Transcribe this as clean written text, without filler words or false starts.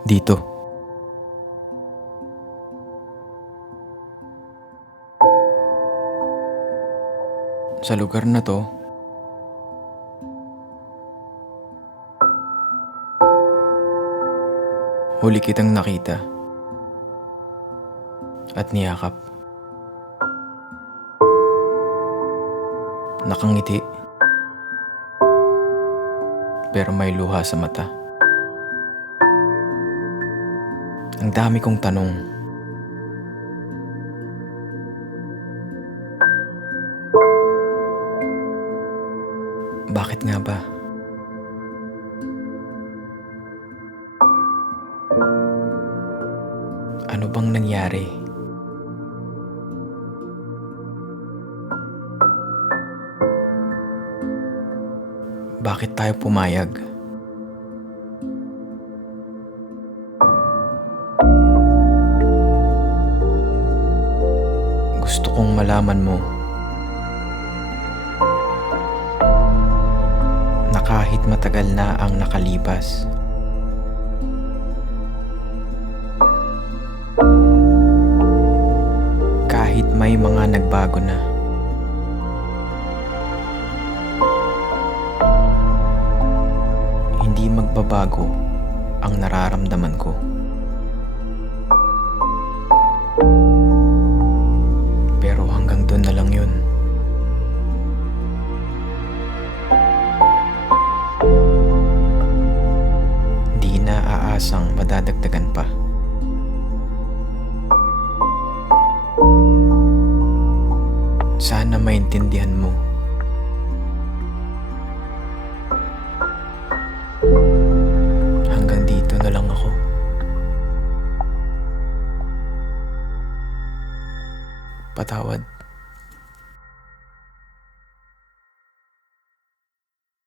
Dito. Sa lugar na to, huli kitang nakita at niyakap. Nakangiti, pero may luha sa mata. Ang dami kong tanong. Bakit nga ba? Ano bang nangyari? Bakit tayo pumayag? Gusto kong malaman mo na kahit matagal na ang nakalipas, kahit may mga nagbago na, hindi magbabago ang nararamdaman ko. Pero hanggang doon na lang yun. Di na aasang madadagdagan pa. Sana maintindihan mo. Hanggang dito na lang ako. Patawad.